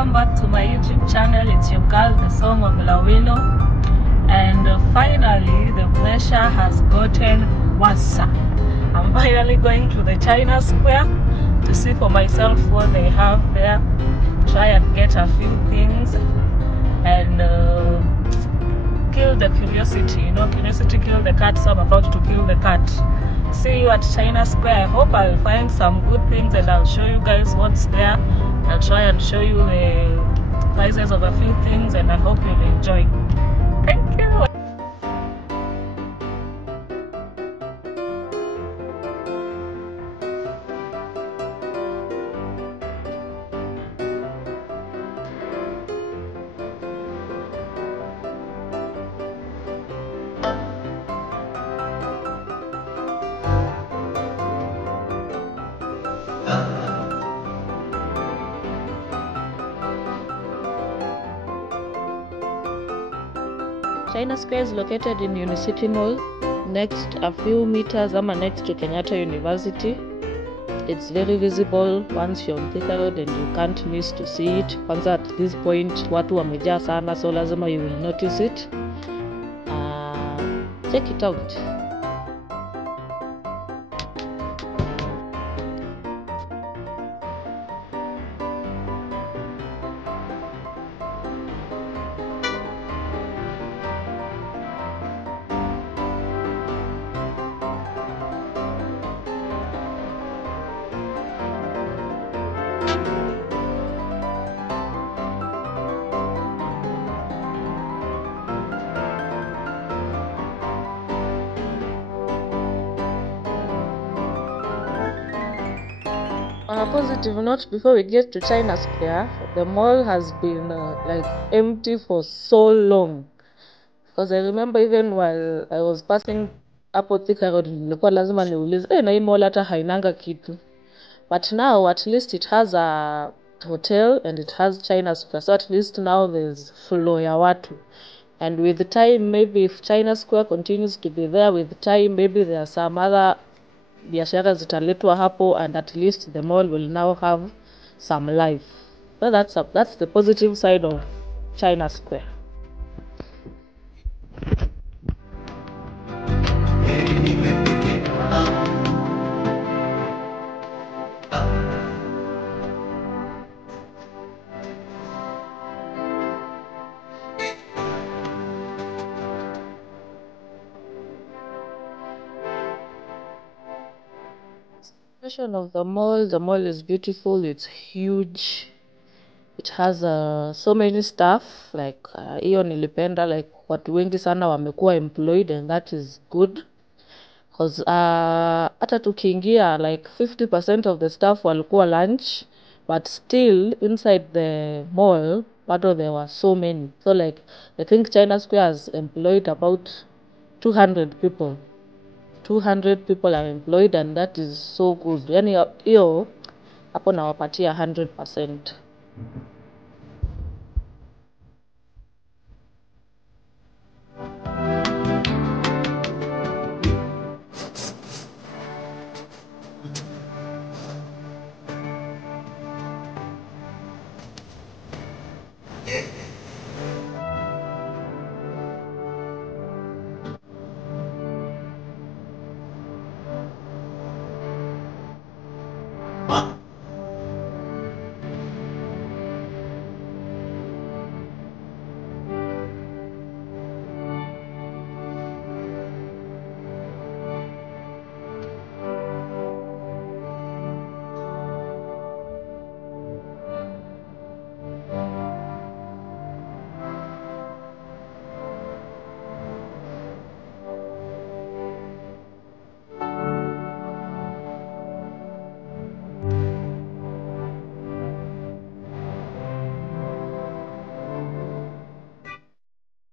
welcome back to my YouTube channel. It's your girl, the Song of Lawilo, and finally the pressure has gotten worse. I'm finally going to the China Square to see for myself what they have there, try and get a few things, and kill the curiosity. You know, curiosity killed the cat, so I'm about to kill the cat. See you at China Square. I hope I'll find some good things and I'll show you guys what's there. I'll try and show you the prices of a few things, and I hope you'll enjoy. Thank you. China Square is located in Unicity Mall, next a few meters next to Kenyatta University. It's very visible once you're on Thika Road, and you can't miss to see it. Once at this point, watu wamejaa sana, so lazima you will notice it. Check it out. On a positive note, before we get to China Square, the mall has been like empty for so long. Because I remember even while I was passing hapo Thika Road, nilikuwa lazima niulize, na hii mall hata hainanga kitu. But now at least it has a hotel and it has China Square. So at least now there's flow ya watu. And with the time, maybe if China Square continues to be there, with time maybe there are some other biashara zitaletwa hapo, and at least the mall will now have some life. So that's the positive side of China Square. Of the mall is beautiful. It's huge. It has so many staff, like hiyo nilipenda, like watu wengi sana wamekuwa employed, and that is good, because hata tukiingia like 50% of the staff walikuwa lunch, but still inside the mall bado there were so many. So like I think China Square has employed about 200 people. 200 people are employed, and that is so good. Yani hiyo hapo nawapatia 100%.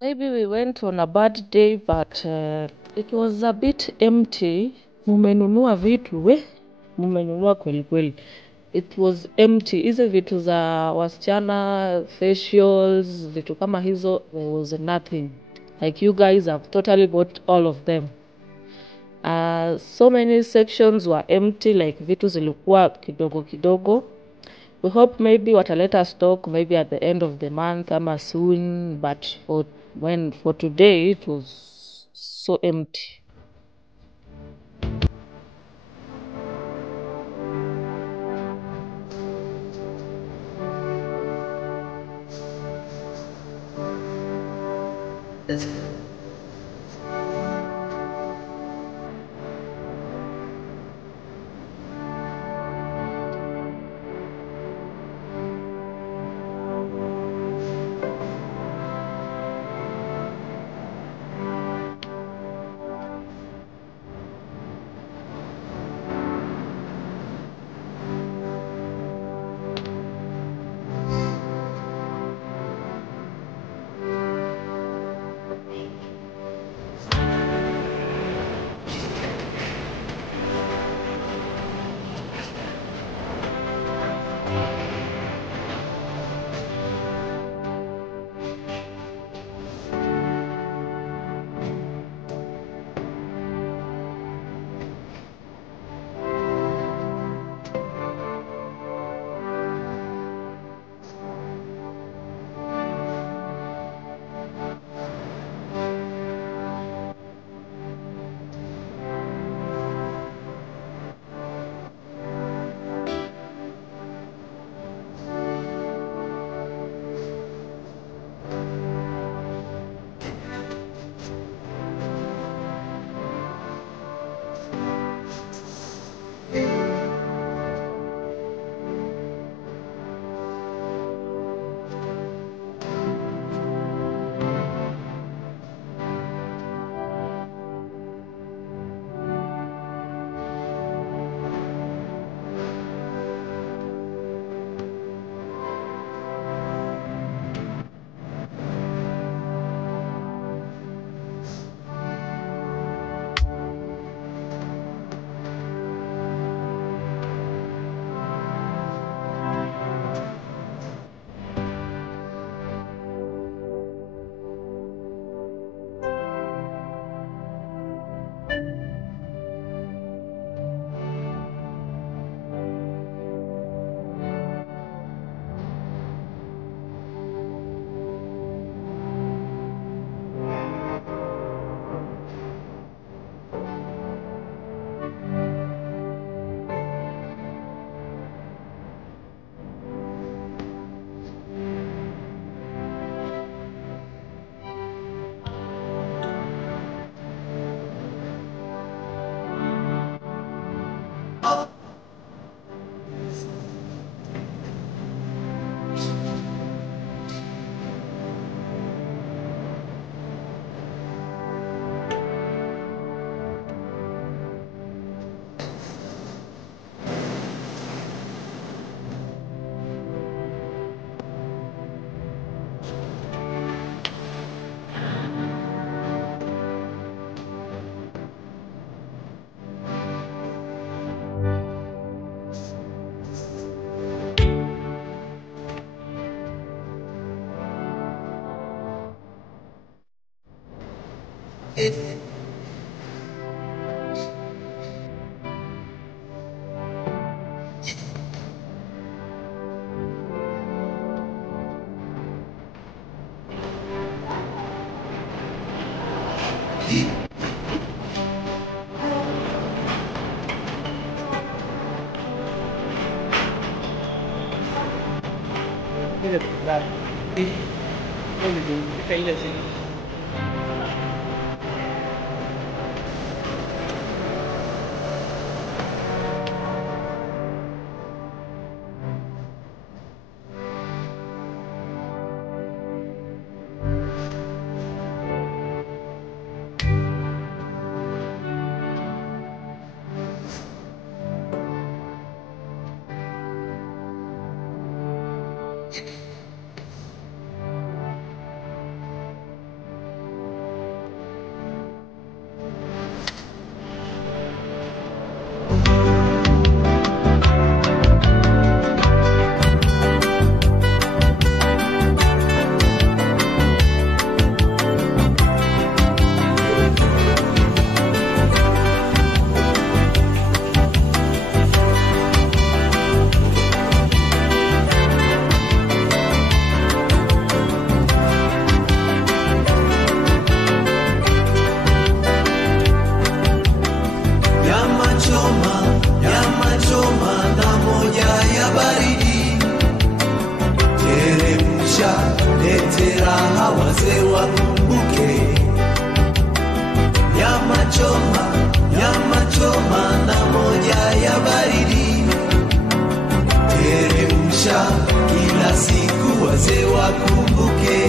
Maybe we went on a bad day, but it was a bit empty. Mumenunua vitu, mumenunua kweli kweli. It was empty. Hizo vitu za wasichana, facials, vitu kama hizo, there was nothing. Like you guys have totally bought all of them. So many sections were empty, like vitu zilikuwa kidogo kidogo. We hope maybe wataleta stock maybe at the end of the month ama soon, but for today it was so empty. nyama choma na moja ya baridi. Teremsha kila siku wazee wakumbuke.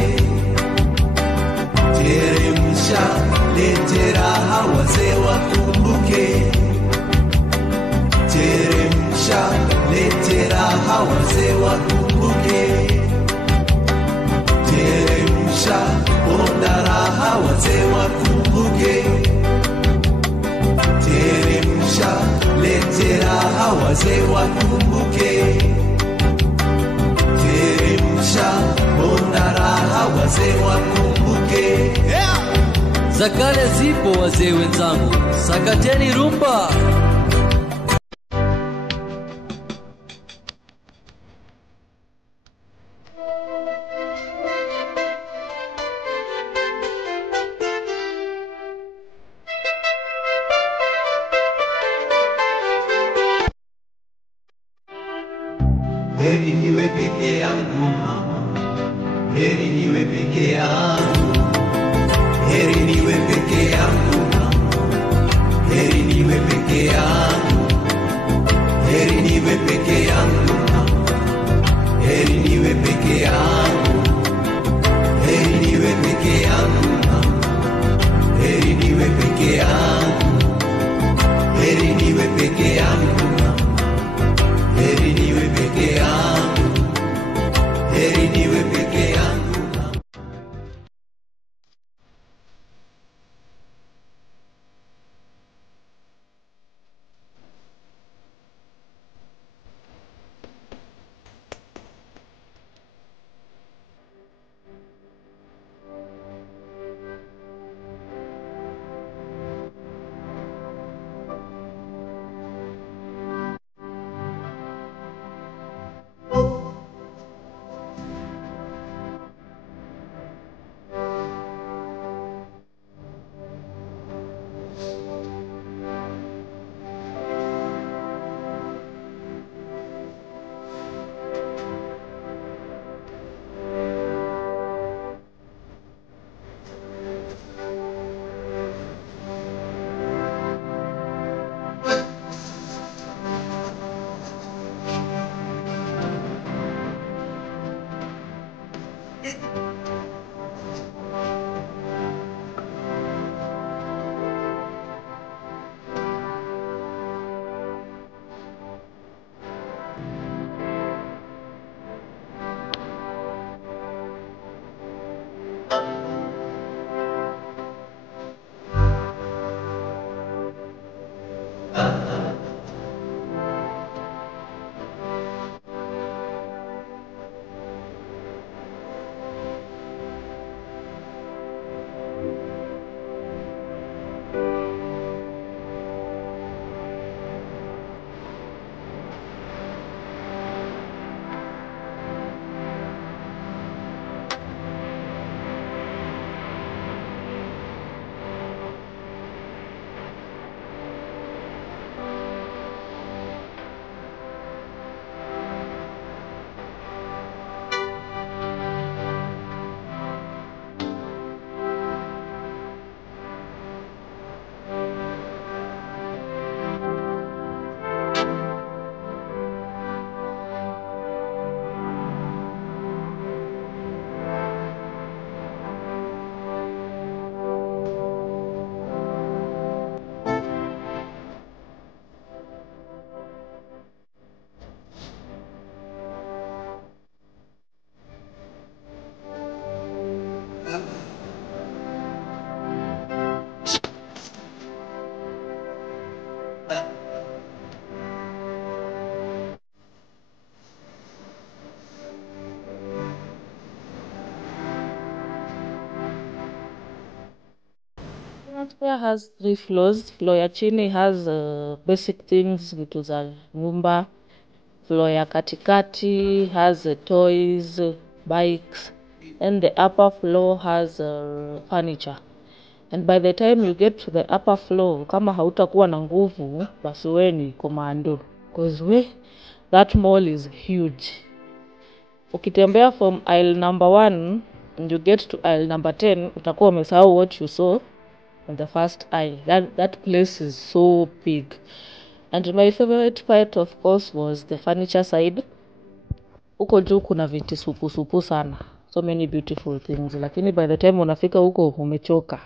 Teremsha lete raha wazee wakumbuke. Teremsha lete raha wazee wakumbuke. Teremsha onda raha wazee wakumbuke. Teremsha lete raha wazee wakumbuke. Teremsha onda raha wazee wakumbuke. Za kale zipo wazee wenzangu, sakateni rumba. Heri niwe peke yangu mama, heri niwe peke yangu. Heri niwe peke yangu mama, heri niwe peke yangu. Heri niwe peke yangu mama, heri niwe peke yangu. Heri niwe peke yangu mama, heri niwe peke yangu. Heri niwe peke yangu mama, heri niwe peke yangu. Heri niwe peke yangu. Upstairs has 3 floors. Floor ya chini has basic things, vitu za nyumba. Floor ya katikati has toys, bikes, and the upper floor has furniture. And by the time you get to the upper floor, kama hautakuwa na nguvu, basi wewe ni komando. Because that mall is huge. Ukitembea from aisle number 1 and you get to aisle number 10, utakuwa umesahau what you saw on the first eye. That place is so big. And my favorite part of course was the furniture side. Huko juu kuna viti supu sana, so many beautiful things, lakini by the time unafika huko umechoka.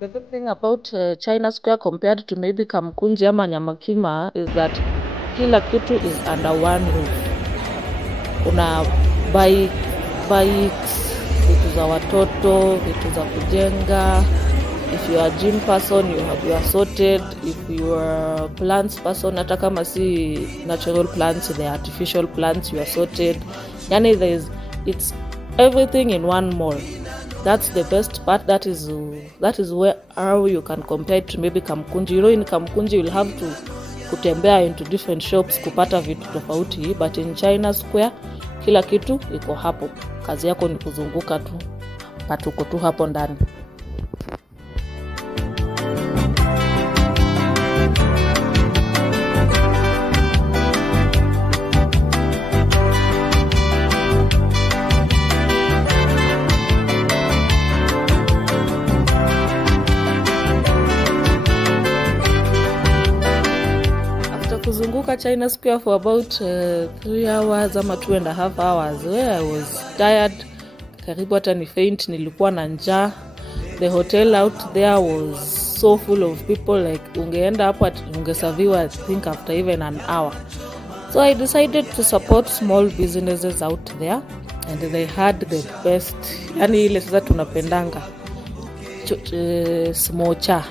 The good thing about China Square compared to maybe Kamkunji ama Nyamakima is that kila kitu is under one roof. Kuna bikes, vitu za watoto, vitu za kujenga. If you are a gym person, you are sorted. If you are a plants person, hata kama si natural plants, the artificial plants, you are sorted. Yani it's everything in one mall. That's the best part. That is where how you can compare it to maybe Kamkunji. You know, in Kamkunji you'll have to kutembea into different shops kupata vitu tofauti, but in China Square kila kitu iko hapo. Kazi yako ni kuzunguka tu, patuko tu hapo ndani. Kuzunguka China Square for about 3 hours ama 2.5 hours, where I was tired, karibu hata ni faint, nilikuwa na njaa. The hotel out there was so full of people, like ungeenda hapo ungeserviwa I think after even an hour. So I decided to support small businesses out there, and they had the best, yani ile sasa tunapendanga smocha.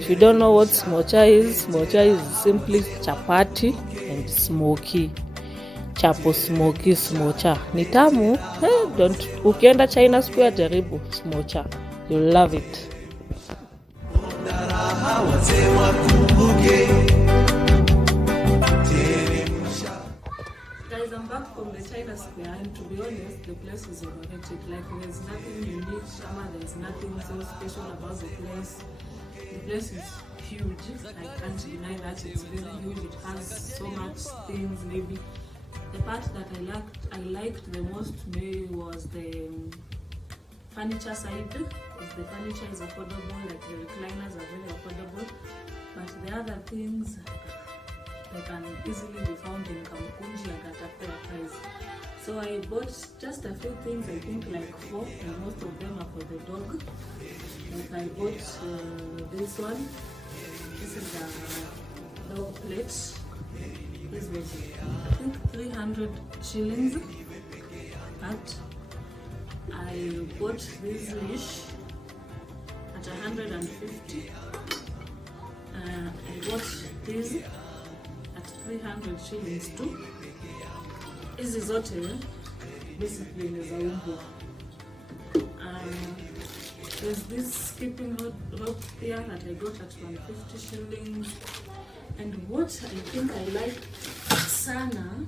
If you don't know what smocha is simply chapati and smoky. Chapo smoky smocha. Ni tamu. Ukienda China Square jaribu smocha. You'll love it. Guys, I'm back from the China Square, and to be honest, the place is overrated. Like, there's nothing unique, there's nothing so special about the place. The place is huge. I can't deny that it's very huge. It has so much things. Maybe the part that I liked the most maybe was the furniture side. Because the furniture is affordable, like the recliners are very affordable. But the other things, they can easily be found in Kamkunji and at a fair price. So I bought just a few things, I think like 4, and most of them are for the dog. Like I bought this one. This is a dog plate. This was I think 300 shillings. But I bought this leash at 150. I bought this at 300 shillings too. This is what basically is a umbo. There's this skipping rope here that I got at 150 shillings. And what I think I liked sana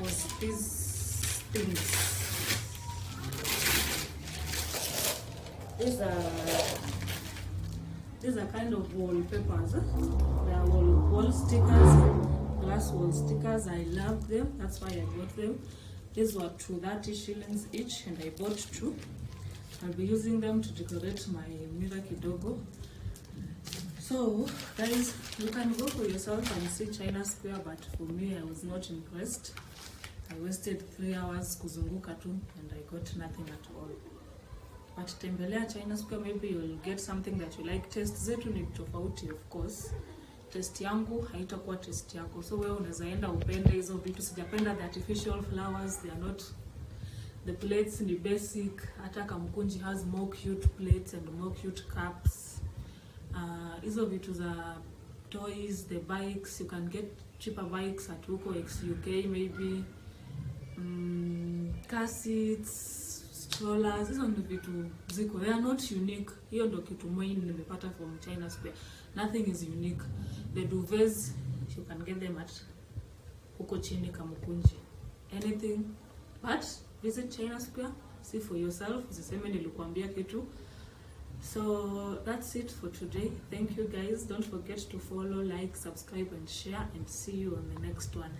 was these things. These are kind of wallpapers. They are wall stickers. Glass wall stickers. I love them, that's why I bought them. These were 230 shillings each, and I bought 2. I'll be using them to decorate my Mira Kidogo. So guys, you can go for yourself and see China Square, but for me I was not impressed. I wasted 3 hours kuzunguka tu and I got nothing at all. But tembelea China Square, maybe you'll get something that you like. Taste zetu ni tofauti, of course. taste yangu haitakuwa taste yako. So wewe unaweza enda upende hizo vitu. Sijapenda the artificial flowers, they are not, the plates ni basic. Hata Kamukunji has more cute plates and more cute cups. Hizo vitu za toys, the bikes, you can get cheaper bikes at huko XUK maybe. Car seats, strollers, hizo ndio vitu ziko. They are not unique. Hiyo ndio kitu main nimepata from China Square. Nothing is unique. The duvets, you can get them at huko chini Kamukunji. Anything but visit China Square, see for yourself. Usiseme nilikuambia kitu. So that's it for today. Thank you guys. Don't forget to follow, like, subscribe and share, and see you on the next one.